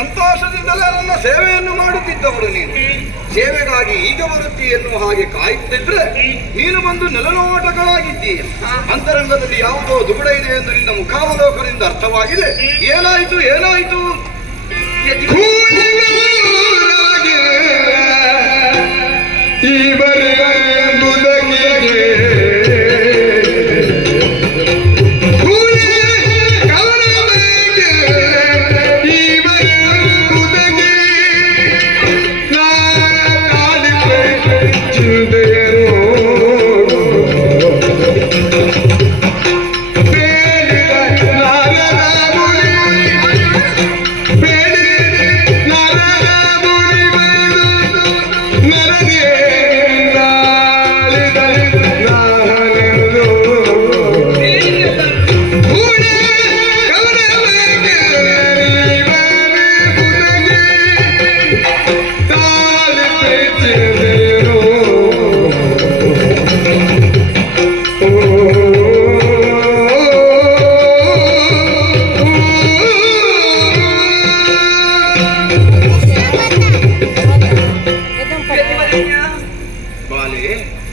ಸಂತೋಷದಿಂದಲೇ ನನ್ನ ಸೇವೆಯನ್ನು ಮಾಡುತ್ತಿದ್ದವಳು ನೀನು. ಸೇವೆಗಾಗಿ ಈಗ ಬರುತ್ತೀಯನ್ನು ಹಾಗೆ ಕಾಯುತ್ತಿದ್ರೆ ನೀನು ಬಂದು ನೆಲನೋಟಗಳಾಗಿದ್ದೀಯ. ಅಂತರಂಗದಲ್ಲಿ ಯಾವುದೋ ದುಗುಡ ಇದೆ ಎಂದು ನಿನ್ನ ಮುಖಾವಲೋಕದಿಂದ ಅರ್ಥವಾಗಿದೆ. ಏನಾಯಿತು ಏನಾಯಿತು?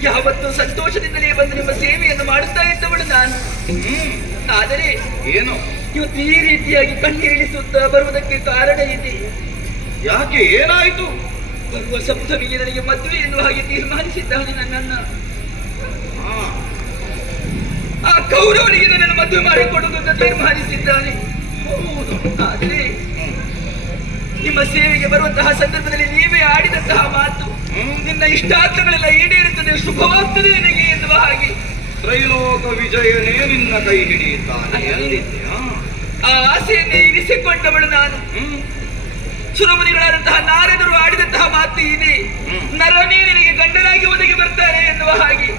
ಯಾವತ್ತು ಸಂತೋಷದಿಂದಲೇ ಬಂದು ನಿಮ್ಮ ಸೇವೆಯನ್ನು ಮಾಡುತ್ತಾ ಇದ್ದವಳು ನಾನು. ಆದರೆ ಏನು ಇವತ್ತು ಈ ರೀತಿಯಾಗಿ ಕಣ್ಣೀರಿಳಿಸುತ್ತಾ ಬರುವುದಕ್ಕೆ ಕಾರಣ ಇದೆ. ಯಾಕೆ? ಏನಾಯಿತು? ಬರುವ ಸಪ್ತಮಿಗೆ ನನಗೆ ಮದುವೆ ಎನ್ನುವ ಹಾಗೆ ತೀರ್ಮಾನಿಸಿದ್ದಾನೆ ನನ್ನನ್ನ. ಆ ಕೌರವನಿಗೆ ನನ್ನನ್ನು ಮದುವೆ ಮಾಡಿಕೊಡುವುದು ಅಂತ ತೀರ್ಮಾನಿಸಿದ್ದಾನೆ. ಆದರೆ ನಿಮ್ಮ ಸೇವೆಗೆ ಬರುವಂತಹ ಸಂದರ್ಭದಲ್ಲಿ ನೀವೇ ಆಡಿದಂತಹ ಮಾತು, ನಿನ್ನ ಇಷ್ಟಾರ್ಥಗಳೆಲ್ಲ ಈಡೇರುತ್ತದೆ, ಶುಭವಾಗ್ತದೆ ನಿನಗೆ ಎನ್ನುವ ಹಾಗೆ. ತ್ರೈಲೋಕ ವಿಜಯನೇ ನಿನ್ನ ಕೈ ಹಿಡಿಯುತ್ತಾನೆ. ಆ ಆಸೆಯನ್ನೇ ಇರಿಸಿಕೊಂಡವಳು ನಾನು. ಸುರಮುನಿಗಳಾದಂತಹ ನಾರದರು ಆಡಿದಂತಹ ಮಾತು ಇದೆ, ನರನೇ ನಿನಗೆ ಗಂಡನಾಗಿ ಒದಗಿ ಬರ್ತಾರೆ ಎನ್ನುವ ಹಾಗೆ.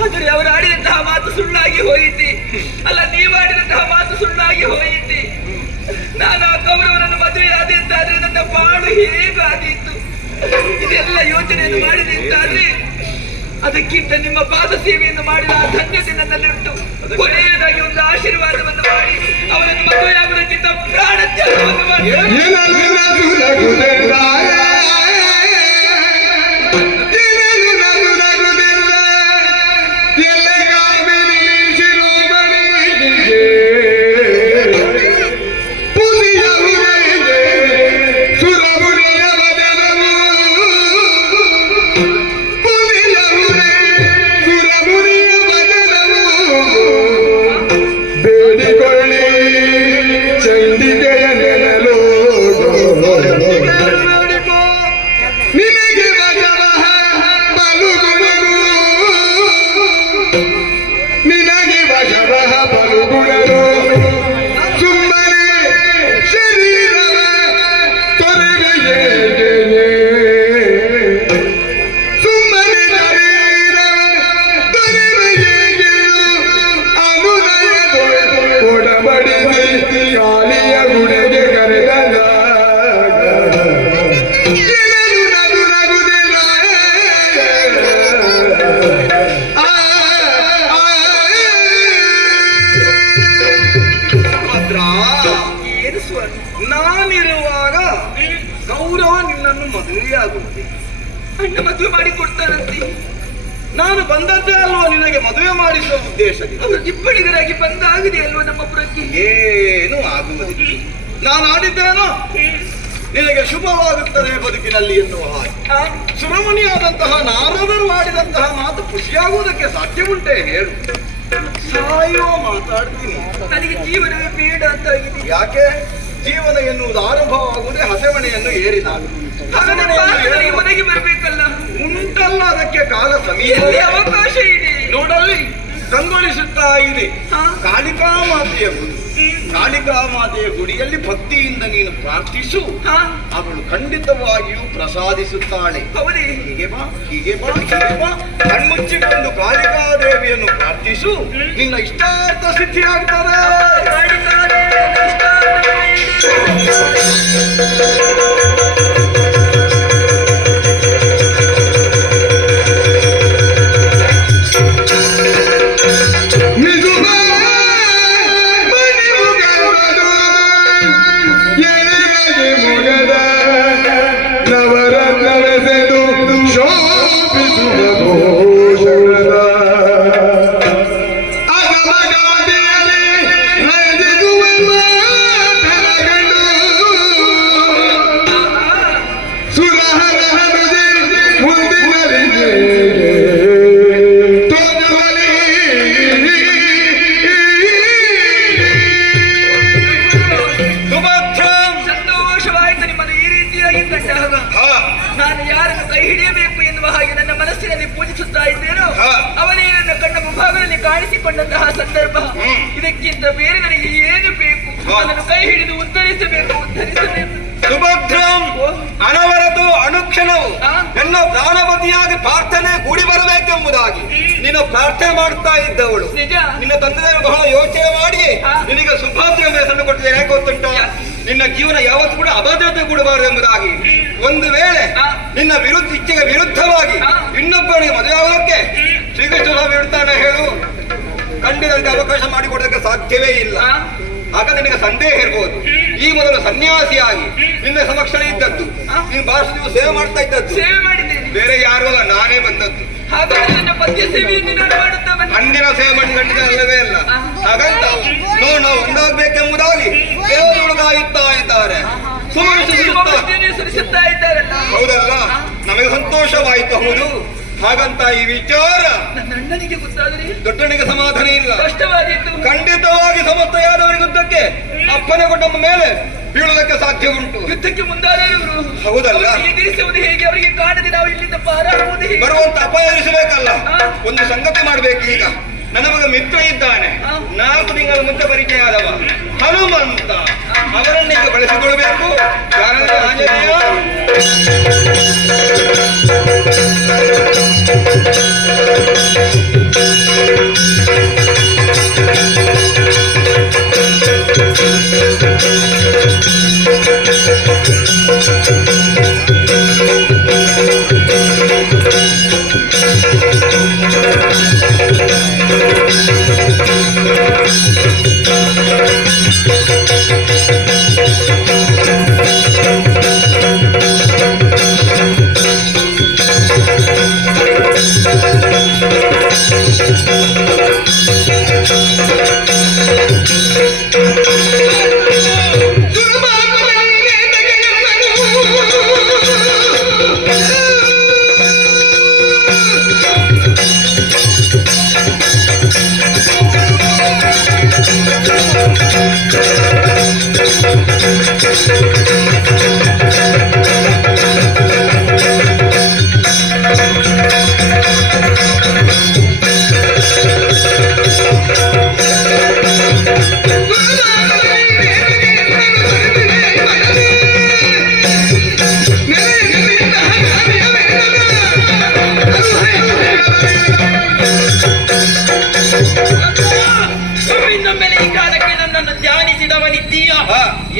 ಆದರೆ ಅವರು ಆಡಿದಂತಹ ಮಾತು ಸುಳ್ಳಾಗಿ ಹೋಯಿತೆ. ಅಲ್ಲ, ನೀವಾಡಿದಂತಹ ಮಾತು ಸುಳ್ಳಾಗಿ ಹೋಯಿತೆ. ನಾನು ಆ ಕೌರವನನ್ನು ಮದುವೆಯಾದೆ ಅಂತಾದ್ರೆ ನನ್ನ ಬಾಳು ಹೇಗಾದೀತು. ಇದೆಲ್ಲ ಯೋಚನೆಯನ್ನು ಮಾಡಿದೆ ಅಂತಾದ್ರೆ ಅದಕ್ಕಿಂತ ನಿಮ್ಮ ಪಾದ ಸೇವೆಯನ್ನು ಮಾಡಿದ ಆ ಧನ್ಯತೆ ನನ್ನಲ್ಲಿಟ್ಟು ಕೊನೆಯದಾಗಿ ಒಂದು ಆಶೀರ್ವಾದವನ್ನು ಮಾಡಿ ಅವನನ್ನು ಮದುವೆಯಾಗುವುದಕ್ಕಿಂತ ಪ್ರಾಣ ತ್ಯಾಗವನ್ನು ಮಾಡಿ ಅಣ್ಣ ಮದುವೆ ಮಾಡಿ ಕೊಡ್ತಾರಂತೆ. ನಾನು ಬಂದದ್ದೇ ಅಲ್ವಾ ನಿನಗೆ ಮದುವೆ ಮಾಡಿಸುವ ಉದ್ದೇಶದಿಂದ. ಅವರು ಇಬ್ಬಳಿಗರಾಗಿ ಬಂದಾಗಿದೆ ಅಲ್ವಾ ನಮ್ಮ ಪುರಕ್ಕೆ? ಏನು ಆಗುವುದಿಲ್ಲ. ನಾನು ಆಡಿದ್ದೇನೋ ನಿನಗೆ ಶುಭವಾಗುತ್ತದೆ ಬದುಕಿನಲ್ಲಿ ಎನ್ನುವ ಹಾಗೆ. ಸುಬ್ರಹ್ಮಣ್ಯಾದಂತಹ ನಾರದರು ಆಡಿದಂತಹ ಮಾತು ಖುಷಿಯಾಗುವುದಕ್ಕೆ ಸಾಧ್ಯ ಉಂಟೆ ಹೇಳು? ಸಾಯುವ ಮಾತಾಡ್ತೀನಿ. ನನಗೆ ಜೀವನವೇ ಬೇಡ ಅಂತ ಆಗಿದೆ. ಯಾಕೆ? ಜೀವನ ಎನ್ನುವುದು ಆರಂಭವಾಗುವುದೇ ಹಸೆಮಣೆಯನ್ನು ಏರಿದಾಗ. ಒದಗಿ ಬರಬೇಕಲ್ಲ. ಉಂಟಲ್ಲ ಅದಕ್ಕೆ ಕಾಲ ಸಮೀಪ. ಅವಕಾಶ ಇದೆ ನೋಡಲ್ಲಿ ಕಂಗೊಳಿಸುತ್ತಾ ಇದೆ ಕಾಳಿಕಾ ಮಾತೆಯ ಗುಡಿ. ಕಾಳಿಕಾ ಮಾತೆಯ ಗುಡಿಯಲ್ಲಿ ಭಕ್ತಿಯಿಂದ ನೀನು ಪ್ರಾರ್ಥಿಸು, ಅವಳು ಖಂಡಿತವಾಗಿಯೂ ಪ್ರಸಾದಿಸುತ್ತಾಳೆ. ಹೌದೇ? ಹೀಗೆ ಬಾ, ಹೀಗೆ ಬಾ, ಹೀಗೆ ಬಾ. ಕಣ್ಮುಚ್ಚಿಕೊಂಡು ಕಾಳಿಕಾ ದೇವಿಯನ್ನು ಪ್ರಾರ್ಥಿಸು, ನಿನ್ನ ಇಷ್ಟಾರ್ಥ ಸಿದ್ಧಿಯಾಗ್ತದೆ. ನಾನು ಯಾರನ್ನು ಕೈ ಹಿಡಿಯಬೇಕು ಎನ್ನುವ ಹಾಗೆ ನನ್ನ ಮನಸ್ಸಿನಲ್ಲಿ ಪೂಜಿಸುತ್ತಾ ಇದ್ದೇನೋ ಅವನೇ ನನ್ನ ಕಣ್ಣ ಮುಂಭಾಗದಲ್ಲಿ ಕಾಣಿಸಿಕೊಂಡಂತಹ ಸಂದರ್ಭ. ಇದಕ್ಕಿಂತ ಬೇರೆ ನನಗೆ ಏನು ಬೇಕು? ಅದನ್ನು ಕೈ ಹಿಡಿದು ಉತ್ತರಿಸಬೇಕು, ಉತ್ತರಿಸಬೇಕು. ಸುಭದ್ರಂ ಅನವರತು ಅನುಕ್ಷಣವು ನನ್ನ ಪ್ರಾಣಪತಿಯಾಗಿ ಪ್ರಾರ್ಥನೆ ಕೂಡಿ ಬರಬೇಕೆಂಬುದಾಗಿ ನೀನು ಪ್ರಾರ್ಥನೆ ಮಾಡುತ್ತಾ ಇದ್ದವಳು. ನಿಜ. ನಿನ್ನ ತಂದೆ ಬಹಳ ಯೋಚನೆ ಮಾಡಿ ನಿನಗೆ ಸುಭದ್ರ ಹೆಸರನ್ನು ಕೊಟ್ಟಿದ್ದೇನೆ. ಯಾಕೆ ಗೊತ್ತುಂಟ? ನಿನ್ನ ಜೀವನ ಯಾವತ್ತೂ ಕೂಡ ಅಭದ್ರತೆ ಕೂಡಬಾರದು ಎಂಬುದಾಗಿ. ಒಂದು ವೇಳೆ ನಿನ್ನ ಇಚ್ಛೆಗೆ ವಿರುದ್ಧವಾಗಿ ಇನ್ನೊಬ್ಬನಿಗೆ ಮದುವೆ ಆಗೋದಕ್ಕೆ ಶ್ರೀಕೃಷ್ಣ ಬಿಡ್ತಾನೆ ಹೇಳು, ಖಂಡಿತ ಅವಕಾಶ ಮಾಡಿಕೊಡೋದಕ್ಕೆ ಸಾಧ್ಯವೇ ಇಲ್ಲ. ಆಗ ನಿನಗೆ ಸಂದೇಹ ಇರ್ಬೋದು. ಈ ಮೊದಲು ಸನ್ಯಾಸಿಯಾಗಿ ನಿನ್ನ ಸಮಕ್ಷಣೆ ಇದ್ದದ್ದು, ನೀನು ಬಹಳಷ್ಟು ನೀವು ಸೇವೆ ಮಾಡ್ತಾ ಇದ್ದದ್ದು. ಸೇವೆ ಮಾಡಿದ್ದೇನೆ. ಬೇರೆ ಯಾರು ಅಲ್ಲ, ನಾನೇ ಬಂದದ್ದು. ಹಾಗಾದ್ರೆ ನನ್ನ ಪದ್ಯ ಸೇವೆಯನ್ನು ನಾನು ಮಾಡುತ್ತಾ ಬಂದೆ. ಅಂದಿನ ಸೇವೆ ಮಾಡಿ ಖಂಡಿತ ಅಲ್ಲವೇ ಅಲ್ಲ. ಹಾಗಂತ ನಾವು ಒಂದಾಗಬೇಕೆಂಬುದಾಗಿ ದೇವರುಗಳು ಕಾಯುತ್ತಾ ಇದ್ದಾರೆ, ಸುರಿಸುತ್ತಾ ಇದ್ದಾರಲ್ಲ. ಹೌದಲ್ಲ? ನಮಗೆ ಸಂತೋಷವಾಯಿತು. ಹೌದು. ಹಾಗಂತ ಈ ವಿಚಾರ ನನ್ನ ಅಣ್ಣನಿಗೆ ಗೊತ್ತಾದರೆ ದೊಡ್ಡನಿಗೆ ಸಮಾಧಾನ ಇಲ್ಲ. ಕಷ್ಟವಾಗಿತ್ತು. ಖಂಡಿತವಾಗಿ ಸಮಸ್ತ ಯಾದವರಿಗೆ ಯುದ್ಧಕ್ಕೆ ಅಪ್ಪನೆ ಕೊಟ್ಟ ಮೇಲೆ ಬೀಳುವುದಕ್ಕೆ ಸಾಧ್ಯ ಉಂಟು. ಯುದ್ಧಕ್ಕೆ ಮುಂದಾದವರು ಹೌದಲ್ಲ? ಎದುರಿಸುವುದು ಹೇಗೆ? ಅವರಿಗೆ ಕಾಣದೆ ನಾವು ಇಲ್ಲಿಂದ ಪಾರಾಗುವುದು ಹೇಗೆ? ಬರುವಂತ ಅಪಾಯ ಎದುರಿಸಬೇಕಲ್ಲ. ಒಂದು ಸಂಗತಿ ಮಾಡಬೇಕು. ಈಗ ನನ್ನ ಮಗ ಮಿತ್ರ ಇದ್ದಾನೆ, 4 ತಿಂಗಳ ಮುಂಚೆ ಪರಿಚಯ ಆದವ ಹನುಮಂತ. ಅವರನ್ನೀಗ ಬಳಸಿಕೊಳ್ಬೇಕು. ಯಾರಂದ್ರೆ ಆಂಜನೇಯ.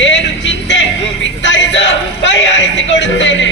ಏನು ಚಿಂತೆ ವಿಸ್ತರಿಸ ಪರಿಹರಿಸಿಕೊಡುತ್ತೇನೆ.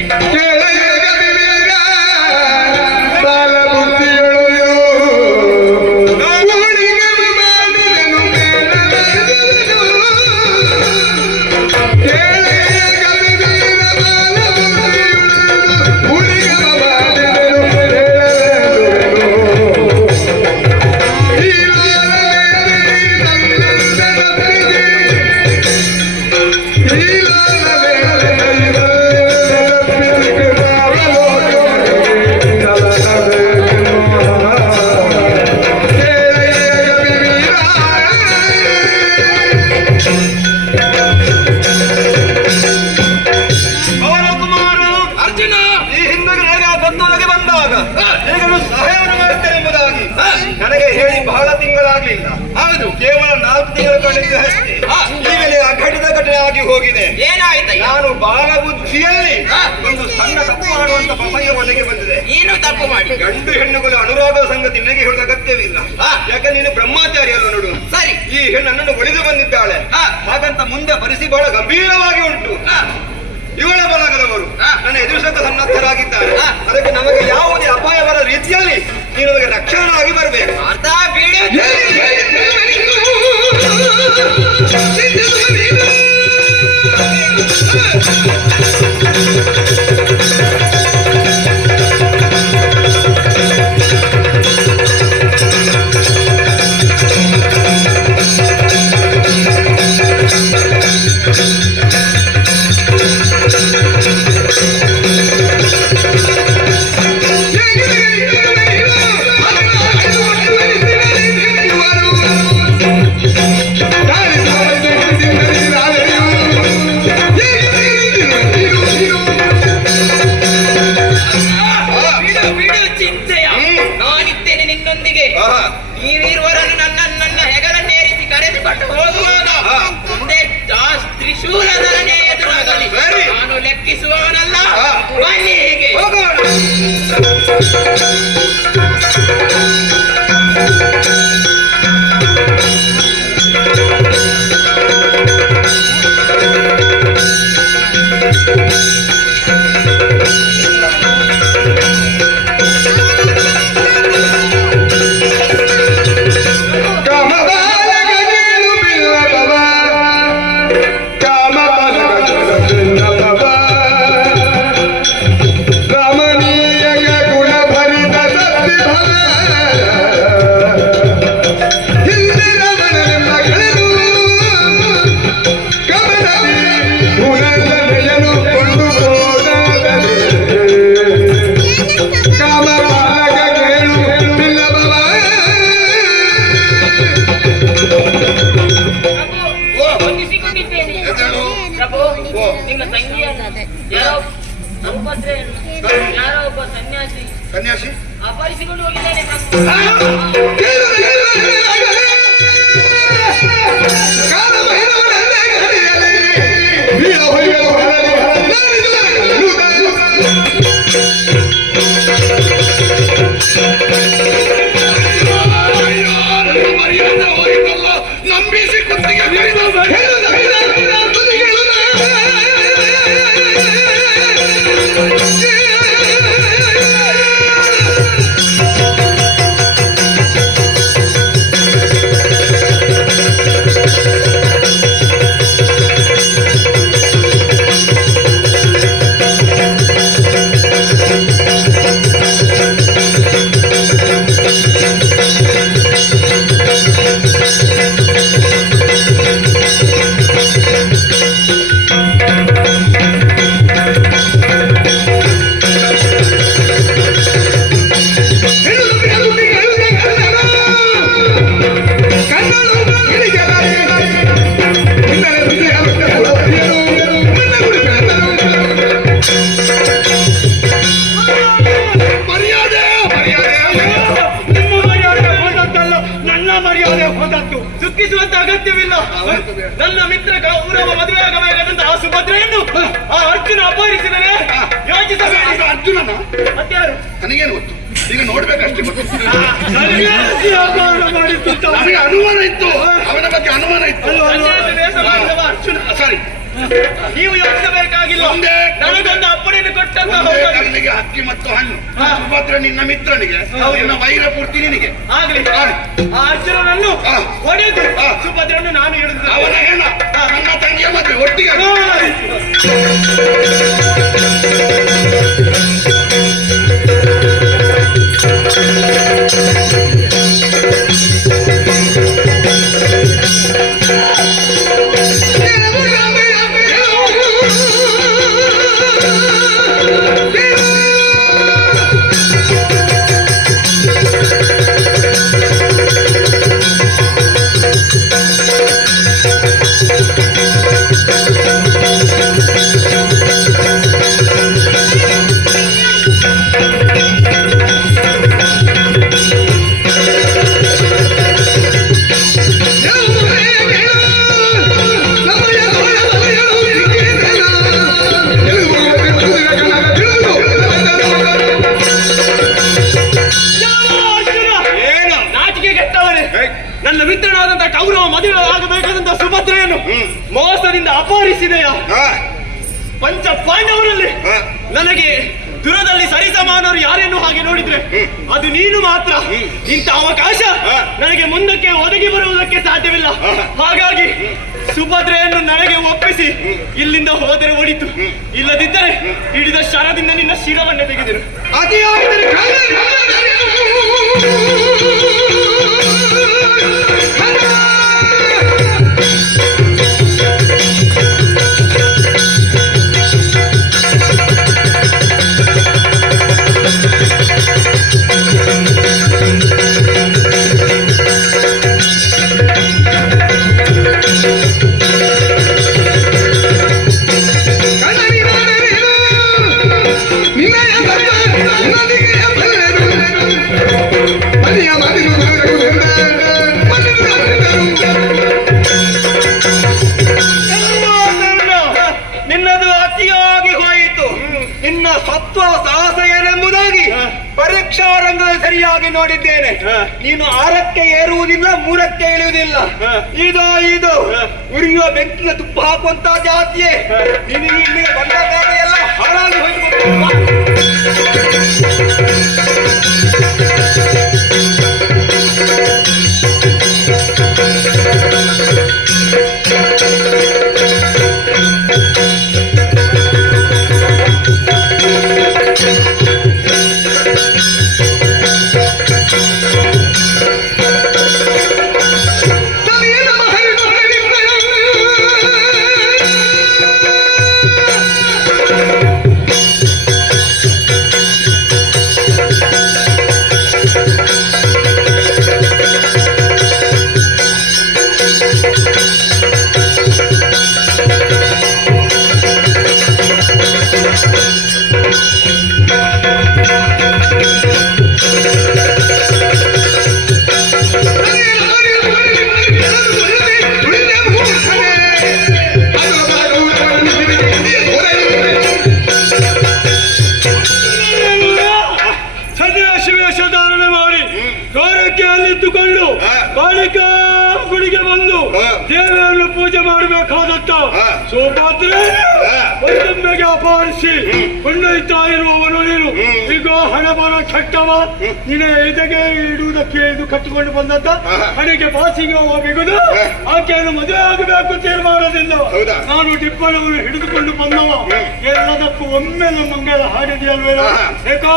ಆಗ್ಲಿಲ್ಲ. ಹೌದು. ಕೇವಲ 4 ತಿಂಗಳು ಕಳೆದು ಅಷ್ಟೇ. ಹಾ. ಈಗಲೇ ಅಘಟಿತ ಘಟನೆ ಆಗಿ ಹೋಗಿದೆ. ಏನಾಯ್ತಯ್ಯ? ನಾನು ಬಾಲ ಬುದ್ಧಿಯಲ್ಲಿ ಹಾ. ಒಂದು ಸಣ್ಣ ತಪ್ಪು ಮಾಡುವಂತ ಪ್ರಸಂಗ ಮನೆಗೆ ಬಂದಿದೆ. ನೀನು ತಪ್ಪು ಮಾಡಿ. ಗಂಡು ಹೆಣ್ಣುಗಳ ಅನುರಾಗದ ಸಂಗತಿ ನಿನಗೆ ಹೇಳುವ ಅಗತ್ಯವಿಲ್ಲ. ಹಾ. ಯಾಕೆ ನೀನು ಬ್ರಹ್ಮಚಾರಿ ಅಲ್ಲ ನೋಡು. ಸರಿ. ಈ ಹೆಣ್ಣನ್ನು ಒಲಿದು ಬಂದಿದ್ದಾಳೆ. ಹಾ. ಹಾಗಂತ ಮುಂದೆ ಪರಿಸ್ಥಿತಿ ಬಹಳ ಗಂಭೀರವಾಗಿ ಉಂಟು. ಹಾ. ಇವಳ ಬಲಗದವರು ಹಾ. ನನ್ನ ಎದುರಿಸಕ್ಕೆ ಸನ್ನದ್ಧರಾಗಿದ್ದಾರೆ. ಹಾ. ಅದಕ್ಕೆ ನಮಗೆ ಯಾವುದೇ ಅಪಾಯ ಬರೋ ರೀತಿಯಲ್ಲಿ ನೀನು ನಮಗೆ ರಕ್ಷಣಾಗಿ ಬರಬೇಕು. ಅರ್ಧ ಬೀಳು. ಬಿಡು ಬಿಡು ಚಿಂತೆಯ. ನಾನಿದ್ದೇನೆ ನಿನ್ನೊಂದಿಗೆ. ಆಹಾ. ನೀವಿರುವರನ್ನು ನನ್ನ ಹೆಗಲನ್ನೇರಿಸಿ ಕರೆದುಕೊಂಡು ಹೋಗುವಾಗ ಹಾ. ಮುಂದೆ ತ್ರಿಶೂಲಧರನೇ ಎದುರಾಗಲಿ. ಸರಿ. ನಾನು ಲೆಕ್ಕಿಸುವವನಲ್ಲ. ಹಾ. ಬನ್ನಿ ಹೀಗೆ. ಹೋಗೋಣ. ಹೊಂದಿಸಿಕೊಂಡಿದ್ದೇನೆ. ಪ್ರಭು, ನಿಮ್ಮ ತಂಗಿಯನ್ನು ಯಾರೋ ಸಂಪತ್ರೆಯನ್ನು ಯಾರೋ ಒಬ್ಬ ಸನ್ಯಾಸಿ ಸನ್ಯಾಸಿ ಅಪಹರಿಸಿಕೊಂಡು ಹೋಗಿದ್ದೇನೆ ಪ್ರಭು. ನಂಬಿಸಿ ಕುತ್ತಿಗೆ ದುಃಖಿಸುವಂತ ಅಗತ್ಯವಿಲ್ಲ. ನನ್ನ ಮಿತ್ರ ಗೌರವ ಮದುವೆಯಾಗಬೇಕಾದಂತಹ ಸುಭದ್ರೆಯನ್ನು ಆ ಅರ್ಜುನ ಅಪಹರಿಸಿದರೆ ಯೋಚಿಸಬೇಡಿ. ಅರ್ಜುನನ ಮತ್ಯಾರು? ನನಗೇನು ಗೊತ್ತು, ಈಗ ನೋಡ್ಬೇಕಷ್ಟೇ ಗೊತ್ತು. ಸನ್ಯಾಸಿ ಅಪಹರಣ ಮಾಡಿದ್ದು ನನಗೆ ಅನುಮಾನ ಇತ್ತು, ಅವನ ಬಗ್ಗೆ ಅನುಮಾನ ಇತ್ತು. ಸನ್ಯಾಸಿ ವೇಷ ಮಾಡಿದವ ಅರ್ಜುನ. ಸರಿ, ನೀವು ಯೋಚಿಸಬೇಕಾಗಿಲ್ಲ. ಒಂದೇ ನನಗೊಂದು ಅಪ್ಪಣೆಯನ್ನು ಕೊಟ್ಟಂತ ಒಂದೇ ಕಲ್ಲಿಗೆ ಹಕ್ಕಿ ಮತ್ತು ಹಣ್ಣು. ಸುಭದ್ರ ನಿನ್ನ ಮಿತ್ರನಿಗೆ, ನಿನ್ನ ವೈರ ಪೂರ್ತಿ ನಿನಗೆ. ಆಗ್ಲಿ. ಆ ಅರ್ಜುನನನ್ನು ಹೊಡೆದು ಸುಭದ್ರನ್ನು ನಾನು ಹಿಡಿದು ಅವನ ಹೆಣ ನನ್ನ ತಂಗಿಯ ಮದುವೆ ಒಟ್ಟಿಗೆ. Thank you. ನನ್ನ ಮಿತ್ರನಾದಂತಹ ಕೌರವ ಮದುವೆ ಆಗಬೇಕಾದಂತಹ ಸುಭದ್ರೆಯನ್ನು ಮೋಸದಿಂದ ಅಪಹರಿಸಿದೆಯ ಪಂಚ ಪಾಂಡವರಲ್ಲಿ ನನಗೆ ದುರದಲ್ಲಿ ಸರಿಸಮಾನವರು ಯಾರೇನು ಹಾಗೆ ನೋಡಿದ್ರೆ ಅದು ನೀನು ಮಾತ್ರ. ಇಂಥ ಅವಕಾಶ ನನಗೆ ಮುಂದಕ್ಕೆ ಒದಗಿ ಬರುವುದಕ್ಕೆ ಸಾಧ್ಯವಿಲ್ಲ. ಹಾಗಾಗಿ ಸುಭದ್ರೆಯನ್ನು ನನಗೆ ಒಪ್ಪಿಸಿ ಇಲ್ಲಿಂದ ಹೋದರೆ ಒಳಿತು, ಇಲ್ಲದಿದ್ದರೆ ಹಿಡಿದ ಶರದಿಂದ ನಿನ್ನ ಶಿರವನ್ನೇ ತೆಗೆದಿರು. ಅತಿಯಾಗಿದ್ದರೆ ನಿನ್ನದು ಅತಿಯಾಗಿ ಹೋಯಿತು. ನಿನ್ನ ಸತ್ವ ಸಾಹಸ ಏನೆಂಬುದಾಗಿ ಪರೀಕ್ಷಾ ರಂಗದಲ್ಲಿ ಸರಿಯಾಗಿ ನೋಡಿದ್ದೇನೆ. ನೀನು 6ಕ್ಕೆ ಏರುವುದಿಲ್ಲ, 3ಕ್ಕೆ ಇಳಿಯುವುದಿಲ್ಲ. ಇದು ಉರಿಯುವ ಬೆಂಕಿಗೆ ತುಪ್ಪ ಹಾಕುವಂತ ಜಾತಿಯೇ. ನೀನು ಇಲ್ಲಿಗೆ ಬಂದ ಕಾಲ ಎಲ್ಲ ಹಾಳಾಗಿ ಹೋಯ್ತು. ಅಲ್ಲಿದ್ದುಕೊಂಡು ಕಾಳಿಕಾ ಗುಡಿಗೆ ಬಂದು ದೇವಿಯನ್ನು ಪೂಜೆ ಮಾಡಬೇಕಾದತ್ತ ಸುಭದ್ರೆ ಒಂದೊಮ್ಮೆಗೆ ಅಪಹರಿಸಿ ಕೊಂಡೊಯ್ತಾ ಇರುವವನು ನೀನು. ಈಗ ಹಣ ಬರ ಕೆಟ್ಟವ, ನಿನ್ನ ಎದೆಗೆ ಇಡುವುದಕ್ಕೆ ಇದು ಕಟ್ಟಿಕೊಂಡು ಬಂದದ್ದ. ಹಣೆಗೆ ಬಾಸಿಗೆ ಹೋಗುವುದು, ಆಕೆಯನ್ನು ಮದುವೆ ಆಗಬೇಕು ತೀರ್ಮಾನದಿಂದ ನಾನು ಡಿಪ್ಪನವನ್ನು ಹಿಡಿದುಕೊಂಡು ಬಂದವ. ಎಲ್ಲದಕ್ಕೂ ಒಮ್ಮೆ ಮಂಗಲ ಹಾಡಿದೆಯಲ್ವೇನೋ. ಏಕೋ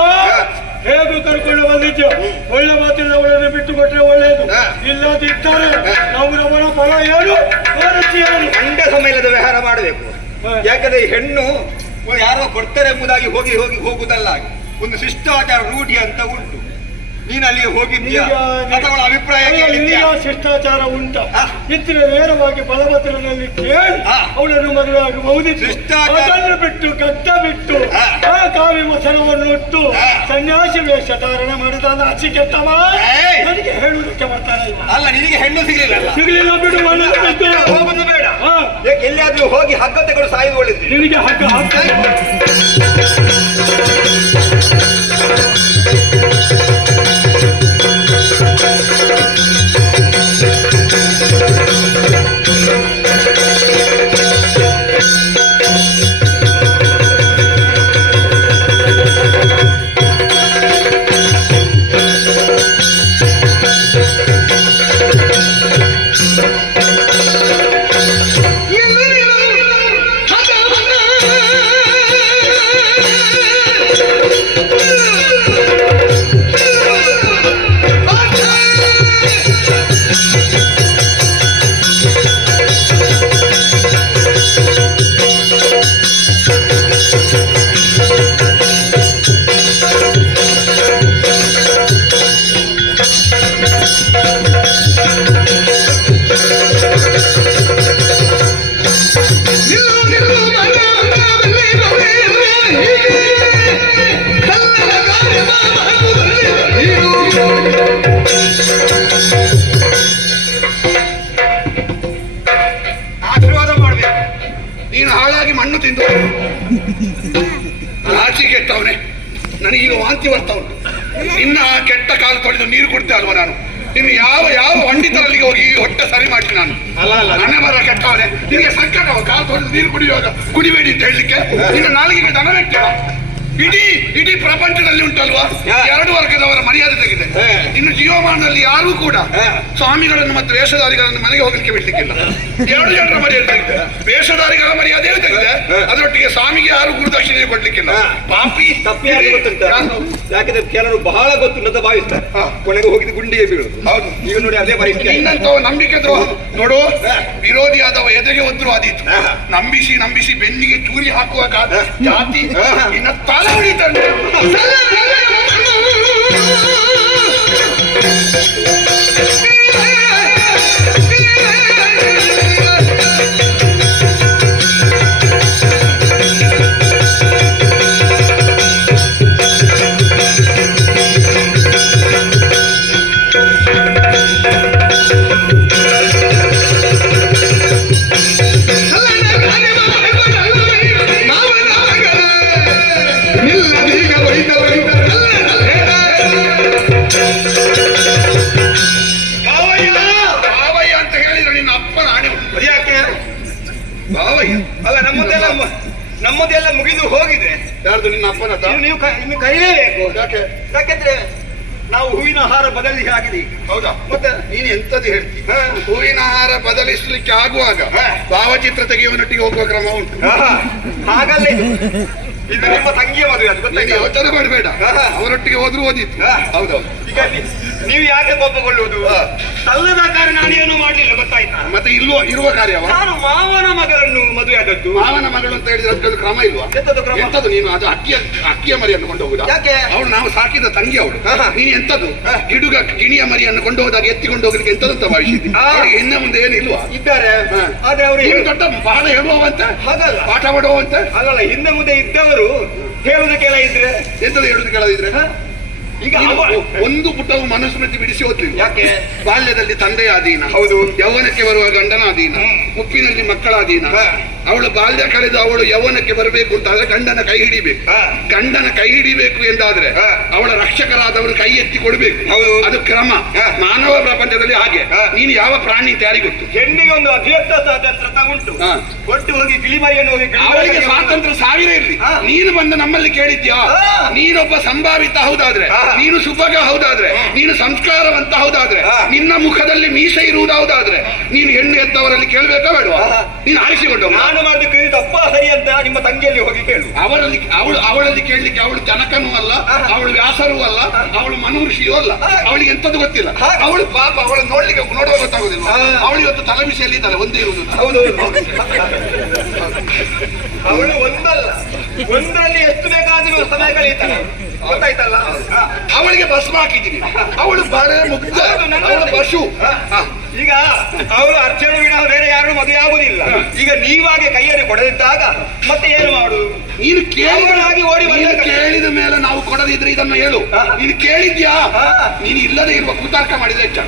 ಹೇಗೂ ಕರ್ಕೊಂಡು ಬಂದಿದ್ಯೋ, ಒಳ್ಳೆ ಮಾತಿನ ಅವಳನ್ನು ಬಿಟ್ಟು ಕೊಟ್ಟರೆ ಒಳ್ಳೆಯದು. ಇಲ್ಲದಿದ್ದರೆ ನಮ್ಮವರ ಫಲ ಏನು ಅಂಡ ಸಮಯದ ವ್ಯವಹಾರ ಮಾಡಬೇಕು. ಯಾಕಂದ್ರೆ ಹೆಣ್ಣು ಯಾರೋ ಕೊಡ್ತಾರೆ ಎಂಬುದಾಗಿ ಹೋಗುದಲ್ಲ, ಒಂದು ಶಿಷ್ಟಾಚಾರ ರೂಢಿ ಅಂತ ಉಂಟು. ನೀನು ಅಲ್ಲಿಗೆ ಹೋಗಿದ್ಯಾ ಅಥವಾ ಅಭಿಪ್ರಾಯ ಶಿಷ್ಟಾಚಾರ ಉಂಟ ಇದ್ರೆ ನೇರವಾಗಿ ಬಲಭದ್ರನಲ್ಲಿ ಕೇಳಿ ಅವಳನ್ನು ಮದುವೆ ಆಗಬಹುದಿತ್ತು. ಅದನ್ನು ಬಿಟ್ಟು ಗದ್ದ ಬಿಟ್ಟು ಆ ಕಾವಿ ಮಸನವನ್ನು ಇಟ್ಟು ಸನ್ಯಾಸಿ ವೇಷ ಧಾರಣ ಮಾಡಿದ ನಾಚಿ ಕೆಟ್ಟವ ನನಗೆ ಹೇಳುವುದಕ್ಕೆ ಬರ್ತಾನೆ. ಅಲ್ಲ, ನಿನಗೆ ಹೆಣ್ಣು ಸಿಗಲಿಲ್ಲ ಬಿಡು, ಹೋಗುದು ಬೇಡ. ಎಲ್ಲಿಯಾದ್ರೂ ಹೋಗಿ ಹಗ್ಗ ತಗೊಂಡು ಸಾಯುವುದು ಒಳ್ಳೆದು. ನಿನಗೆ ಹಗ್ಗ ಆಶೀರ್ವಾದ ಮಾಡ್ಬೇಕು. ನೀನು ಹಾಳಾಗಿ ಮಣ್ಣು ತಿಂದು ರಾಶಿ ಕೆಟ್ಟವನೇ, ನನಗೀಗ ವಾಂತಿ ಬರ್ತಾವನು. ನಿನ್ನ ಕೆಟ್ಟ ಕಾಲು ತೊಳೆದು ನೀರು ಕೊಡ್ತೆ ಅಲ್ವಾ ನಾನು. ಇನ್ನು ಯಾವ ಯಾವ ಪಂಡಿತರಲ್ಲಿಗೆ ಹೋಗಿ ಹೊಟ್ಟೆ ಸರಿ ಮಾಡಿ ನಾನು ಹಣೆ ಬರ ಕೆಟ್ಟವನೆ ನಿನಗೆ ಸರ್ಕಾರ ಕಾಲು ತೊಳೆದು ನೀರು ಕುಡಿಯುವಾಗ ಕುಡಿಬೇಡಿ ಅಂತ ಹೇಳಲಿಕ್ಕೆ ನಿನ್ನ ನಾಲಿಗೆ ದನ ವ್ಯಕ್ತಿಯ ಇಡೀ ಪ್ರಪಂಚದಲ್ಲಿ ಉಂಟಲ್ವಾ ಎರಡು ವರ್ಗದವರ ಮರ್ಯಾದೆ ತೆಗೆದೆ ಇನ್ನು ಜೀವಮಾನದಲ್ಲಿ ಯಾರೂ ಕೂಡ ಸ್ವಾಮಿಗಳನ್ನು ಮತ್ತು ವೇಷಧಾರಿಗಳನ್ನು ಮನೆಗೆ ಹೋಗಲಿಕ್ಕೆ ಬಿಡ್ಲಿಕ್ಕಿಲ್ಲ. ಎರಡು ಜನರ ಮರ್ಯಾದೆ ತೆಗೆದೆ, ವೇಷಧಾರಿಗಳ ಮರ್ಯಾದೆ ತೆಗೆದೆ, ಅದರೊಟ್ಟಿಗೆ ಸ್ವಾಮಿಗೆ ಯಾರು ಗುರುದಕ್ಷಿಣೆ ಕೊಡ್ಲಿಕ್ಕಿಲ್ಲ. ಪಾಪಿ ತಪ್ಪಿ ಯಾಕಂದ್ರೆ ಕೆಲವರು ಬಹಳ ಗೊತ್ತುಂಟು ಭಾವಿಸ್ತಾರೆ, ಕೊನೆಗೆ ಹೋಗಿದ್ದು ಗುಂಡಿಗೆ ಬೀಳುದು. ಹೌದು, ಈಗ ನೋಡಿ ಅದೇ ಪರಿಸ್ಥಿತಿ. ಇನ್ನಂತ ನಂಬಿಕೆ ದ್ರೋಹ ನೋಡು, ವಿರೋಧಿಯಾದವ ಎದೆಗೆ ಒದ್ರು ಆದೀತು. ನಂಬಿಸಿ ಬೆನ್ನಿಗೆ ಚೂರಿ ಹಾಕುವಾಗ ಜಾತಿ ಇನ್ನ ತಲೆ ಹೊಡಿತಾನೆ. ಅಲ್ಲ ನಮ್ಮದೆಲ್ಲ ಮುಗಿದು ಹೋಗಿದೆ. ಯಾರ್ದು ನಿನ್ನ ಅಪ್ಪನದ? ನೀವು ಕರೀಲೇಬೇಕು. ಯಾಕೆಂದ್ರೆ ನಾವು ಹೂವಿನ ಹಾರ ಬದಲಿಗೆ ಆಗಿದೆ. ಹೌದಾ? ಮತ್ತೆ ನೀನು ಎಂತದ್ದು ಹೇಳ್ತಿ? ಹೂವಿನ ಹಾರ ಬದಲಿಸ್ಲಿಕ್ಕೆ ಆಗುವಾಗ ಭಾವಚಿತ್ರ ತೆಗೆಯುವನೊಟ್ಟಿಗೆ ಹೋಗುವ ಕ್ರಮ ಉಂಟು. ಹಾಗಲ್ಲ, ಇದು ನಿಮ್ಮ ತಂಗಿಯ ಮದುವೆ, ಅದು ಗೊತ್ತಾಗಿ ಯೋಚನೆ ಮಾಡಬೇಡ. ಅವರೊಟ್ಟಿಗೆ ಹೋದ್ರು ಓದಿತ್ತು. ಹೌದೌದು. ಈಗ ನೀವು ಯಾಕೆ ಕೋಪಗೊಳ್ಳುವುದು? ಸಲ್ಲದ ಕಾರ್ಯ ನಾನೇನು ಮಾಡ್ಲಿಲ್ಲ, ಗೊತ್ತಾಯ್ತಾ? ಮತ್ತೆ ಇರುವ ಕಾರ್ಯವ? ನಾನು ಮಾವನ ಮಗಳನ್ನು ಮದುವೆ ಆದದ್ದು. ಮಾವನ ಮಗಳು ಅಂತ ಹೇಳಿದ್ರೆ ಅದಕ್ಕೊಂದು ಕ್ರಮ ಇಲ್ವಾ? ಎಂತದ್ದು ನೀನು? ಅದು ಅಕ್ಕಿಯ ಮರಿಯನ್ನು ಕೊಂಡು ಹೋಗುದಾ? ಯಾಕೆ? ಅವಳು ನಾವು ಸಾಕಿದ ತಂಗಿ ಅವಳು. ನೀನು ಎಂತದ್ದು ಗಿಣಿಯ ಮರಿಯನ್ನು ಕೊಂಡು ಹೋದಾಗ ಎತ್ತಿಕೊಂಡು ಹೋಗ್ಲಿಕ್ಕೆ ಎಂತದಂತ ಭಾವಿಸಿದ್ದಿ? ಇನ್ನ ಮುಂದೆ ಏನಿಲ್ವಾ? ಇದ್ದಾರೆ, ಆದ್ರೆ ಅವರು ದೊಡ್ಡ ಬಹಳ ಹೇಳುವಂತ, ಹಾಗಲ್ಲ ಪಾಠ ಮಾಡುವಂತ. ಅಲ್ಲಲ್ಲ, ಹಿಂದೆ ಮುಂದೆ ಇದ್ದವರು ಹೇಳುವುದಕ್ಕೆಲ್ಲ ಇದ್ರೆ ಎಂತದ್ದು ಹೇಳುದು ಕೇಳದಿದ್ರೆ ಈಗ ಒಂದು ಪುಟವು ಮನುಸ್ಮೃತಿ ಬಿಡಿಸಿ ಓದ್ಲಿಲ್ಲ. ಯಾಕೆ? ಬಾಲ್ಯದಲ್ಲಿ ತಂದೆಯ ಅಧೀನ, ಹೌದು. ಯೌವನಕ್ಕೆ ಬರುವ ಗಂಡನ ಅಧೀನ, ಮುಪ್ಪಿನಲ್ಲಿ ಮಕ್ಕಳ ಅಧೀನ. ಅವಳು ಬಾಲ್ಯ ಕಳೆದು ಅವಳು ಯೌವನಕ್ಕೆ ಬರಬೇಕು ಅಂತಾದ್ರೆ ಗಂಡನ ಕೈ ಹಿಡಿಬೇಕು. ಗಂಡನ ಕೈ ಹಿಡಿಬೇಕು ಎಂದಾದ್ರೆ ಅವಳ ರಕ್ಷಕರಾದವರು ಕೈ ಎತ್ತಿ ಕೊಡ್ಬೇಕು. ಅದು ಕ್ರಮ. ಮಾನವ ಪ್ರಪಂಚದಲ್ಲಿ ಹಾಗೆ. ನೀನು ಯಾವ ಪ್ರಾಣಿ ಅಂತ ಯಾರಿಗೆ ಗೊತ್ತು? ಹೆಣ್ಣಿಗೆ ಒಂದು ಅಭಿವ್ಯಕ್ತ ಸ್ವಾತಂತ್ರ್ಯ ಉಂಟು. ಕೊಟ್ಟು ಹೋಗಿ ಗಿಳಿಮರಿಯನ್ನು ಹೋಗಿ ಅವಳಿಗೆ ಸ್ವಾತಂತ್ರ್ಯ ಸಾವಿರ ಇರ್ಲಿ. ನೀನು ಬಂದು ನಮ್ಮಲ್ಲಿ ಕೇಳಿದ್ಯಾ? ನೀನೊಬ್ಬ ಸಂಭಾವಿತ ಹೌದಾದ್ರೆ, ನೀನು ಸುಭಗ ಹೌದಾದ್ರೆ, ನೀನು ಸಂಸ್ಕಾರವಂತ ಹೌದಾದ್ರೆ, ನಿನ್ನ ಮುಖದಲ್ಲಿ ಮೀಸೆ ಇರುವುದು ಹೌದಾದ್ರೆ, ನೀನು ಹೆಣ್ಣು ಎದ್ದವರಲ್ಲಿ ಕೇಳಬೇಕಾ ಬೇಡವಾ? ನೀನು ಆರಿಸಿಕೊಂಡು ನಾನು ಮಾಡಿದ ತಪ್ಪ ಸರಿ ಅಂತ ನಿಮ್ಮ ತಂಗಿಯಲ್ಲಿ ಹೋಗಿ ಕೇಳು. ಅವಳಲ್ಲಿ ಕೇಳಲಿಕ್ಕೆ ಅವಳು ಜನಕನೂ ಅಲ್ಲ, ಅವಳು ವ್ಯಾಸರೂ ಅಲ್ಲ, ಅವಳು ಮನುಷ್ಯೂ ಅಲ್ಲ. ಅವಳಿಗೆ ಎಂತದ್ದು ಗೊತ್ತಿಲ್ಲ. ಅವಳು ಪಾಪ, ಅವಳು ನೋಡುವ ಗೊತ್ತಾಗುದಿಲ್ಲ. ಅವಳು ಇವತ್ತು ತಲೆಬಿಸಿಯಲ್ಲಿ ಇದ್ದಾಳೆ, ಒಂದೇ ಇರುವುದು. ಹೌದು, ಅವಳು ಒಂದಲ್ಲ, ಒಂದರಲ್ಲಿ ಎಷ್ಟು ಬೇಕಾದರೂ ಸಮಯ ಕಳೆಯುತ್ತಾಳೆ, ಗೊತ್ತಾಯ್ತಲ್ಲ? ಅವಳಿಗೆ ಭಸ್ಮ ಹಾಕಿದ್ದೀನಿ. ಅವಳು ಬರೇ ಮುಗ್ಧ, ಅವಳು ಪಶು. ಈಗ ಅವಳು ಅರ್ಚನೆ ವಿನ ಬೇರೆ ಯಾರು ಮದುವೆ ಆಗುದಿಲ್ಲ. ಈಗ ನೀವಾಗೆ ಕೈಯಲ್ಲಿ ಕೊಡದಿದ್ದಾಗ ಮತ್ತೆ ಏನು ಮಾಡುದು? ನೀನು ಕೇಳಿದಾಗಿ ಓಡಿ ಕೇಳಿದ ಮೇಲೆ ನಾವು ಕೊಡದಿದ್ರೆ ಇದನ್ನು ಹೇಳು. ನೀನು ಕೇಳಿದ್ಯಾ? ನೀನು ಇಲ್ಲದೆ ಇರುವ ಕುತರ್ಕ ಮಾಡಿದ್ರೆ ಹೆಚ್ಚ.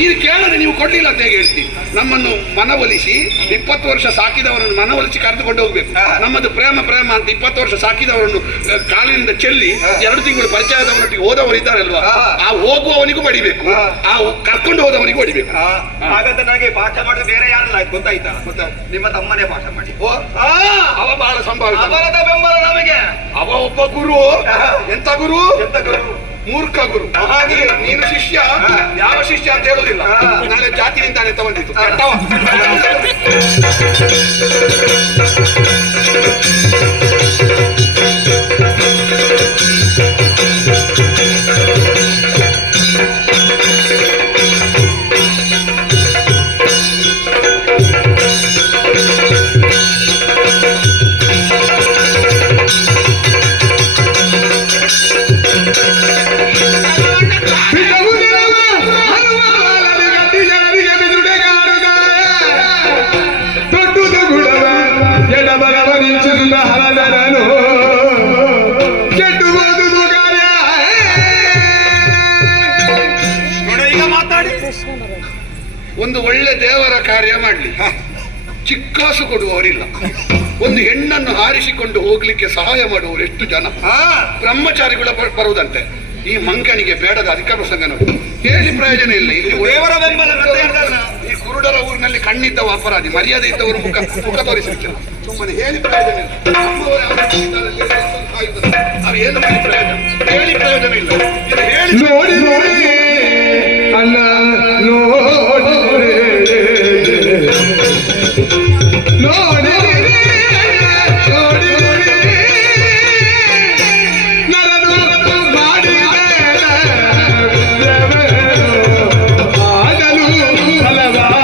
ನೀನು ಕೇಳದೆ ನೀವು ಕೊಡ್ಲಿಲ್ಲ ಅಂತ ಹೇಗೆ ಹೇಳ್ತೀನಿ? ನಮ್ಮನ್ನು ಮನವೊಲಿಸಿ 20 ವರ್ಷ ಸಾಕಿದವರನ್ನು ಮನವೊಲಿಸಿ ಕರೆದುಕೊಂಡು ಹೋಗ್ಬೇಕು. ನಮ್ಮದು ಪ್ರೇಮ ಅಂತ 20 ವರ್ಷ ಸಾಕಿದವರನ್ನು ಕಾಲಿನಿಂದ ಚೆಲ್ಲಿ 2 ತಿಂಗಳು ಪರಿಚಯದವರೊಟ್ಟಿಗೆ ಹೋದವರು ಇದ್ದಾರಲ್ವಾ, ಆ ಹೋಗುವವನಿಗೂ ಬಡಿಬೇಕು, ಆ ಕರ್ಕೊಂಡು ಹೋದವನಿಗೂ ಹೊಡಿಬೇಕು. ಹಾಗಾದ್ರೆ ನನಗೆ ಪಾಠ ಮಾಡಿದ ಬೇರೆ ಯಾರಲ್ಲ, ಗೊತ್ತಾಯ್ತಾ? ನಿಮ್ಮ ತಮ್ಮನೇ ಪಾಠ ಮಾಡಿ. ಅವ ಬಹಳ ಸಂಭಾವಿತ. ಅವರದ ಬೆಂಬಲ ನಮಗೆ. ಅವ ಒಬ್ಬ ಗುರು. ಎಂತ ಗುರು? ಮೂರ್ಖ ಗುರು. ಹಾಗೆ ನೀನು ಶಿಷ್ಯ. ಯಾವ ಶಿಷ್ಯ ಅಂತ ಹೇಳುದಿಲ್ಲ. ನಾಳೆ ಜಾತಿ ನಿಂತಾನೆ ತಗೊಂಡಿತ್ತು. ಒಂದು ಒಳ್ಳೆ ದೇವರ ಕಾರ್ಯ ಮಾಡ್ಲಿ, ಚಿಕ್ಕಾಸು ಕೊಡುವವರಿಲ್ಲ. ಒಂದು ಹೆಣ್ಣನ್ನು ಹಾರಿಸಿಕೊಂಡು ಹೋಗ್ಲಿಕ್ಕೆ ಸಹಾಯ ಮಾಡುವವರು ಎಷ್ಟು ಜನ. ಬ್ರಹ್ಮಚಾರಿಗಳು ಬರುವುದಂತೆ. ಈ ಮಂಗನಿಗೆ ಬೇಡದ ಅಧಿಕ ಪ್ರಸಂಗ ನೋಡಿ ಹೇಳಿ ಪ್ರಯೋಜನ ಇಲ್ಲ. ಇಲ್ಲಿ ದೇವರ ಬೆಂಬಲ ಮತ್ತೆ ಹೇಳ್ತಾರಲ್ಲ. ಈ ಕುರುಡರ ಊರಿನಲ್ಲಿ ಕಣ್ಣಿದ್ದವ ಅಪರಾಧಿ, ಮರ್ಯಾದೆ ಇದ್ದವರು ಮುಖ ತೋರಿಸಿರ್ತಾರೆ. ಸುಮ್ಮನೆ ಹೇಳಿ ಪ್ರಯೋಜನ ಇಲ್ಲ. ನಮ್ಮವರು ಯಾರು ಇದ್ದಾರೆ ಅಂತ ಕಾಯುತ್ತಾರೆ. ಅವ್ರು ಏನು ಮಾಡಿ ಪ್ರಯೋಜನ? ಹೇಳಿ ಪ್ರಯೋಜನ ಇಲ್ಲ. ಇದು ಹೇಳಿ ನೋಡಿದರೆ ಅಲ್ಲ ನೋಡಿದರೆ ನೋಡಿದರೆ ನೋಡಿದರೆ ನರನು ಮಾಡಿದ ಮಾಡಲು ಫಲವಾದುದು.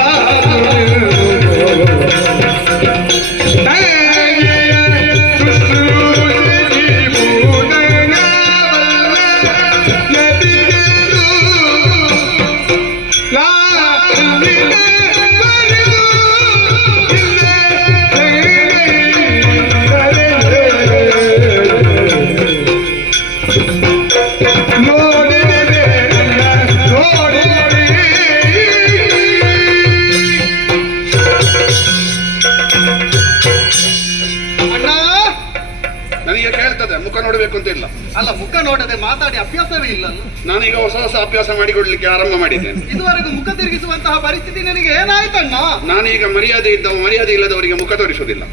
ನನಗೆ ಕೇಳ್ತದೆ, ಮುಖ ನೋಡಬೇಕು ಅಂತ ಇಲ್ಲ. ಅಲ್ಲ, ಮುಖ ನೋಡದೆ ಮಾತಾಡಿ ಅಭ್ಯಾಸವೇ ಇಲ್ಲ. ನಾನೀಗ ಹೊಸ ಹೊಸ ಅಭ್ಯಾಸ ಮಾಡಿಕೊಡ್ಲಿಕ್ಕೆ ಆರಂಭ ಮಾಡಿದ್ದೇನೆ. ಇದುವರೆಗೂ ಮುಖ ತಿರುಗಿಸುವಂತಹ ಪರಿಸ್ಥಿತಿ ನನಗೆ ಏನಾಯ್ತಣ್ಣ? ನಾನೀಗ ಮರ್ಯಾದೆ ಇದ್ದವ ಮರ್ಯಾದೆ ಇಲ್ಲದವರಿಗೆ ಮುಖ ತೋರಿಸುವುದಿಲ್ಲ.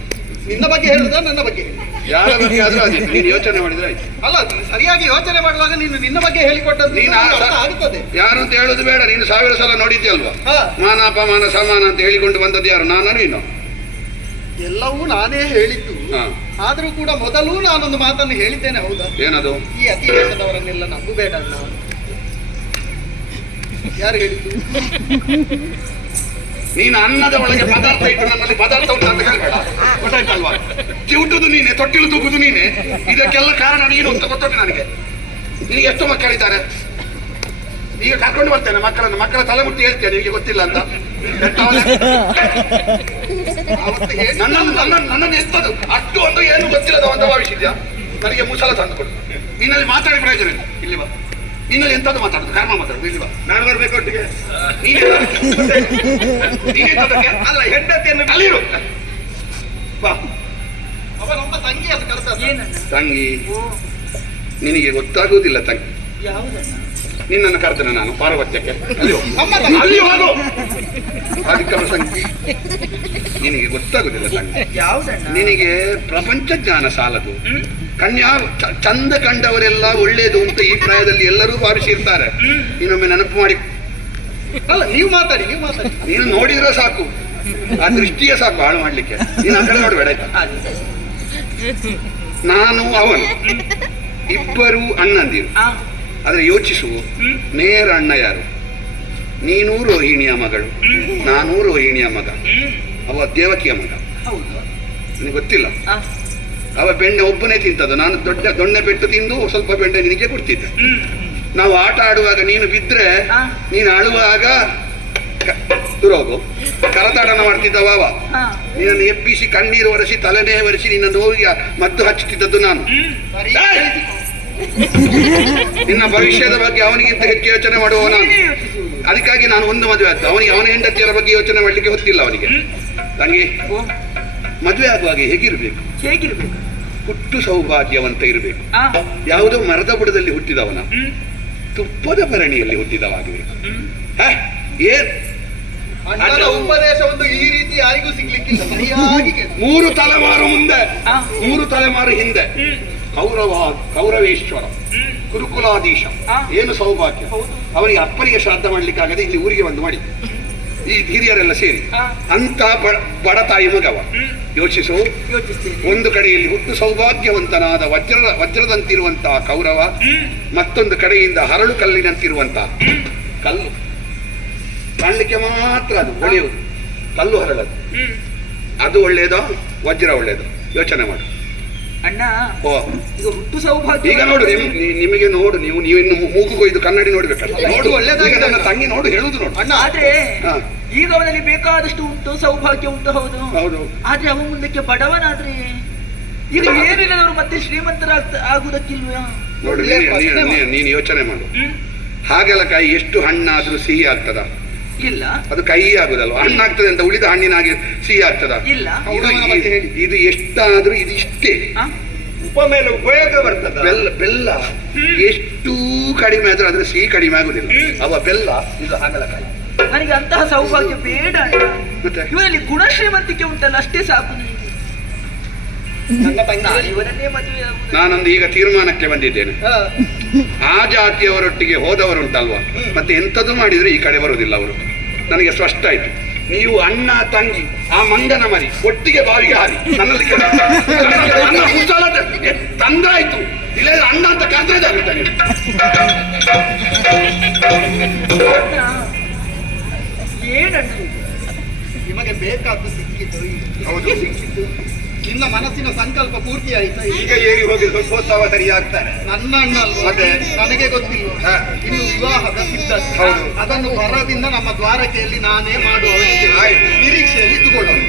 ನಿನ್ನ ಬಗ್ಗೆ ಹೇಳುದ ನನ್ನ ಬಗ್ಗೆ? ಯಾರ ಬಗ್ಗೆ ಆದ್ರೂ ಅದೇ ನೀನು ಯೋಚನೆ ಮಾಡಿದ್ರೆ ಆಯ್ತು. ಅಲ್ಲ, ಸರಿಯಾಗಿ ಯೋಚನೆ ಮಾಡುವಾಗ ನೀನು ನಿನ್ನ ಬಗ್ಗೆ ಹೇಳಿಕೊಟ್ಟದ್ದು ನೀನು ಅರ್ಥ ಆಗುತ್ತದೆ. ಯಾರು ಅಂತ ಹೇಳುದು ಬೇಡ, ನೀನು 1000 ಸಲ ನೋಡಿದ್ಯಲ್ವಾ? ಹಾ. ಮಾನ ಅಪಮಾನ ಸಮಾನ ಅಂತ ಹೇಳಿಕೊಂಡು ಬಂದದ್ದು ಯಾರು? ನಾನು ನೀನು? ಎಲ್ಲವೂ ನಾನೇ ಹೇಳಿದ್ದು. ಹಾ. ಆದ್ರೂ ಕೂಡ ಮೊದಲು ನಾನೊಂದು ಮಾತನ್ನು ಹೇಳಿದ್ದೇನೆ, ಹೌದಾ? ಏನದು? ಈ ಅತಿವೇಶದವರನ್ನೆಲ್ಲ ನಂಬಬೇಡ ಅಣ್ಣ. ಯಾರು ಹೇಳಿದ್ದು? ನೀನು ಅನ್ನದ ಒಳಗೆ ಪದಾರ್ಥ ಇಟ್ಟು ನನ್ನಲ್ಲಿ ಪದಾರ್ಥ ಉಂಟು ಅಂತ ಹೇಳ್ಬೇಡ. ಗೊತ್ತಾಯ್ತಲ್ವಾ? ಚಿವುಟುದು ನೀನೆ, ತೊಟ್ಟಿಲು ತೂಗುದು ನೀನೆ. ಇದಕ್ಕೆಲ್ಲ ಕಾರಣ ನೀನು ಅಂತ ಗೊತ್ತುಂಟು ನನಗೆ. ನಿನಗೆ ಎಷ್ಟು ಮಕ್ಕಳಿದ್ದಾರೆ? ಈಗ ಕರ್ಕೊಂಡು ಬರ್ತೇನೆ ಮಕ್ಕಳ ತಲೆ ಮುಟ್ಟಿ ಹೇಳ್ತೇನೆ, ನಿನಗೆ ಗೊತ್ತಿಲ್ಲ ಅಂತ. ನನ್ನನ್ನು ಎತ್ತದು ಅಷ್ಟು ಒಂದು ಏನು ಗೊತ್ತಿಲ್ಲದ ಅಂತ ಭಾವಿಸಿದ್ಯಾ? ನನಗೆ ಮುಸಲ ತಂದುಕೊಡು. ನಿನ್ನಲ್ಲಿ ಮಾತಾಡಿ ಪ್ರಯೋಜನ ಇಲ್ಲ. ಇಲ್ಲಿ ಬಾ. ನಿನ್ನಲ್ಲಿ ಎಂತದ್ದು ಮಾತಾಡುದು? ಕರ್ಮ ಮಾತಾಡುದು. ಇಲ್ಲಿ ಬಾ. ನಾನು ಬರ್ಬೇಕು ಒಟ್ಟಿಗೆ. ನೀನೆಂತದಕ್ಕೆ? ಅಲ್ಲ, ಹೆಂಡತಿಯನ್ನು ಕಲಿರು. ಬಾ. ಅವ ನಮ್ಮ ತಂಗಿ ಅದು ಕರೆದ. ತಂಗಿ ನಿನಗೆ ಗೊತ್ತಾಗುವುದಿಲ್ಲ ತಂಗಿ. ನಿನ್ನನ್ನು ಕರೆತೇನೆ ನಾನು ಪಾರವತ್ಯಕ್ಕೆ. ಅಲ್ಲಿ ಹೋಗು. ಅದಕ್ಕೆ ಸಂಗಿ ನಿನಗೆ ಗೊತ್ತಾಗುದಿಲ್ಲ ತಂಗಿ. ನಿನಗೆ ಪ್ರಪಂಚ ಜ್ಞಾನ ಸಾಲದು. ಕನ್ಯಾ ಚಂದ ಕಂಡವರೆಲ್ಲ ಒಳ್ಳೇದು ಅಂತ ಈ ಪ್ರಾಯದಲ್ಲಿ ಎಲ್ಲರೂ ಭಾವಿಸಿರ್ತಾರೆ. ಇನ್ನೊಮ್ಮೆ ನೆನಪು ಮಾಡಿ. ಅಲ್ಲ, ನೀವು ಮಾತಾಡಿ. ನೀನು ನೋಡಿದ್ರೆ ಸಾಕು, ಆ ದೃಷ್ಟಿಯೇ ಸಾಕು ಹಾಳು ಮಾಡ್ಲಿಕ್ಕೆ. ನೀನು ಆ ಕಡೆ ನೋಡ್ಬೇಡ ಆಯ್ತಾ? ನಾನು ಅವನು ಇಬ್ಬರು ಅಣ್ಣಂದಿರು. ಆದ್ರೆ ಯೋಚಿಸು, ನೇರ ಅಣ್ಣ ಯಾರು? ನೀನು ರೋಹಿಣಿಯ ಮಗಳು, ನಾನು ರೋಹಿಣಿಯ ಮಗ, ಅವ ದೇವಕಿಯ ಮಗ. ನಿನಗೆ ಗೊತ್ತಿಲ್ಲ? ಅವ ಬೆಣ್ಣೆ ಒಬ್ಬನೇ ತಿಂತದ್ದು, ನಾನು ದೊಣ್ಣೆ ಪೆಟ್ಟು ತಿಂದು ಸ್ವಲ್ಪ ಬೆಣ್ಣೆ ನಿನಗೆ ಕೊಡ್ತಿದ್ದೆ. ನಾವು ಆಟ ಆಡುವಾಗ ನೀನು ಬಿದ್ರೆ, ನೀನು ಆಡುವಾಗ ದುರೋಗು ಕರತಾಡನ ಮಾಡ್ತಿದ್ದವ ಅವ. ನಿನ್ನನ್ನು ಎಬ್ಬಿಸಿ ಕಣ್ಣೀರು ಒರೆಸಿ ತಲೆನೇ ಒರೆಸಿ ನಿನ್ನ ನೋವಿಗೆ ಮದ್ದು ಹಚ್ಚುತ್ತಿದ್ದದ್ದು ನಾನು. ನಿನ್ನ ಭವಿಷ್ಯದ ಬಗ್ಗೆ ಅವನಿಗಿಂತ ಹೆಚ್ಚು ಯೋಚನೆ ಮಾಡುವ ನಾನು. ಅದಕ್ಕಾಗಿ ನಾನು ಒಂದು ಮದುವೆ ಆದ್ದು. ಅವನ ಹೆಂಡತಿಯರ ಬಗ್ಗೆ ಯೋಚನೆ ಮಾಡ್ಲಿಕ್ಕೆ ಗೊತ್ತಿಲ್ಲ ಅವನಿಗೆ. ತಂಗಿ, ಮದುವೆ ಆಗುವಾಗ ಹೇಗಿರ್ಬೇಕು? ಹುಟ್ಟು ಸೌಭಾಗ್ಯವಂತ ಇರಬೇಕು. ಯಾವುದೋ ಮರದ ಬುಡದಲ್ಲಿ ಹುಟ್ಟಿದವನ, ತುಪ್ಪದ ಭರಣಿಯಲ್ಲಿ ಹುಟ್ಟಿದವಾಗಬೇಕು. ಅಣ್ಣನ ಉಪದೇಶ ಒಂದು ಈ ರೀತಿ ಯಾರಿಗೂ ಸಿಗ್ಲಿಕ್ಕಿಲ್ಲ. ಸರಿಯಾಗಿ 3 ತಲೆಮಾರು ಮುಂದೆ, 3 ತಲೆಮಾರು ಹಿಂದೆ ಕೌರವೇಶ್ವರ ಕುರುಕುಲಾಧೀಶ, ಏನು ಸೌಭಾಗ್ಯ. ಅವನಿಗೆ ಅಪ್ಪನಿಗೆ ಶ್ರಾದ್ದ ಮಾಡ್ಲಿಕ್ಕಾಗದೆ ಇಲ್ಲಿ ಊರಿಗೆ ಬಂದು ಮಾಡಿ ಈ ಹಿರಿಯರೆಲ್ಲ ಸೇರಿ ಅಂತ ಬಡ ತಾಯಿ ಮಗವ. ಯೋಚಿಸು, ಒಂದು ಕಡೆಯಲ್ಲಿ ಹುಟ್ಟು ಸೌಭಾಗ್ಯವಂತನಾದ ವಜ್ರದಂತಿರುವಂತಹ ಕೌರವ, ಮತ್ತೊಂದು ಕಡೆಯಿಂದ ಹರಳು ಕಲ್ಲಿನಂತಿರುವಂತಹ ಕಲ್ಲು. ಕಾಣಲಿಕ್ಕೆ ಮಾತ್ರ ಅದು ಒಳ್ಳೆಯುವುದು, ಕಲ್ಲು ಹರಳದು. ಅದು ಒಳ್ಳೆಯದೋ ವಜ್ರ ಒಳ್ಳೆಯದು? ಯೋಚನೆ ಮಾಡು ಅಣ್ಣ. ಓ, ಈಗ ಹುಟ್ಟು ಸೌಭಾಗ್ಯ. ಈಗ ನೋಡು, ನಿಮಗೆ ನೋಡು, ನೀವು ಇನ್ನು ಮೂಗು ಕೊಯ್ದು ಕನ್ನಡಿ ನೋಡ್ಬೇಕಲ್ಲ. ನೋಡು, ಒಳ್ಳೇದಾಗಿ ನನ್ನ ತಂಗಿ ನೋಡು, ಹೇಳುದು ನೋಡು ಅಣ್ಣ. ಆದ್ರೆ ಈಗ ಅವನಲ್ಲಿ ಬೇಕಾದಷ್ಟು ಉಂಟು, ಸೌಭಾಗ್ಯ ಉಂಟು, ಹೌದು ಹೌದು. ಆದ್ರೆ ಅವ ಮುಂದಕ್ಕೆ ಬಡವನಾದ್ರೆ ಈಗ ಏನಿಲ್ಲದವರು ಮತ್ತೆ ಶ್ರೀಮಂತರಾಗುವುದಕ್ಕಿಲ್ವಾ? ನೋಡು, ನೀನು ಯೋಚನೆ ಮಾಡು. ಹಾಗೆಲ್ಲ ಕಾಯಿ ಎಷ್ಟು ಹಣ್ಣಾದ್ರೂ ಸಿಹಿ ಆಗ್ತದ? ಇಲ್ಲ. ಅದು ಕೈ ಆಗುದಲ್ವ? ಹಣ್ಣಾಗ್ತದೆ ಅಂತ ಉಳಿದ ಹಣ್ಣಿನಾಗಿ ಸಿಹಿ ಆಗ್ತದ? ಇಲ್ಲ. ಇದು ಎಷ್ಟಾದ್ರೂ ಇದು ಇಷ್ಟೇ. ಉಪ ಮೇಲೆ ಉಪಯೋಗ ಬರ್ತದ. ಬೆಲ್ಲ ಎಷ್ಟು ಕಡಿಮೆ ಆದ್ರೂ ಅದ್ರ ಸಿಹಿ ಕಡಿಮೆ ಆಗುದಿಲ್ಲ. ಅವ ಬೆಲ್ಲ, ಇದು ಹಾಗಲಕಾಯಿ. ನನಗೆ ಅಂತಹ ಸೌಭಾಗ್ಯ ಬೇಡ ಅಣ್ಣ. ಮತ್ತೆ ಇವರಲ್ಲಿ ಗುಣಶ್ರೀಮಂತಿಕೆ ಉಂಟಲ್ಲ ಅಷ್ಟೇ ಸಾಕು. ನನ್ನ ತಂಗಿ ನಾನು ಇವರನ್ನೇ ಮದುವೆ ಆಗುವುದು. ನಾನೊಂದು ಈಗ ತೀರ್ಮಾನಕ್ಕೆ ಬಂದಿದ್ದೇನೆ. ಆ ಜಾತಿಯವರೊಟ್ಟಿಗೆ ಹೋದವರುಂಟಲ್ವಾ, ಮತ್ತೆ ಎಂಥದ್ದು ಮಾಡಿದ್ರು ಈ ಕಡೆ ಬರುವುದಿಲ್ಲ ಅವರು. ನನಗೆ ಸ್ಪಷ್ಟ ಆಯ್ತು. ನೀವು ಅಣ್ಣ ತಂಗಿ ಆ ಮಂಗನ ಮರಿ ಒಟ್ಟಿಗೆ ಬಾವಿಗೆ ಹಾರಿ ನನ್ನಲ್ಲಿ ನನ್ನ ಕುಶಲತೆ ತಂದಾಯ್ತು. ಇಲ್ಲದ್ರೆ ಅಣ್ಣ ಅಂತ ಕರೆದ್ರೆ ಆಗುತ್ತೆ ನೀವು. ಏನಣ್ಣ ನಿಮಗೆ ಬೇಕಾದ್ದು ಸಿಕ್ಕಿದ್ದು ಈಗ. ಹೌದು. ಸಿಕ್ಕಿದ್ದು ನಿನ್ನ ಮನಸ್ಸಿನ ಸಂಕಲ್ಪ ಪೂರ್ತಿ ಆಯ್ತಾ? ಈಗ ಏರಿ ಹೋಗಿ ಸ್ವಲ್ಪೋತ್ಸವ ಸರಿಯಾಗ್ತಾರೆ. ನನ್ನ ಅಣ್ಣ ಅಲ್ವಾ? ಮತ್ತೆ? ನನಗೆ ಗೊತ್ತಿಲ್ಲ. ಇನ್ನು ವಿವಾಹದ ಸಿದ್ಧತೆ. ಹೌದು. ಅದನ್ನು ಬರದಿಂದ ನಮ್ಮ ದ್ವಾರಕೆಯಲ್ಲಿ ನಾನೇ ಮಾಡುವ ಆಯ್ತು. ನಿರೀಕ್ಷೆಯಲ್ಲಿ ಇದ್ದುಕೊಳ್ಳೋಣ.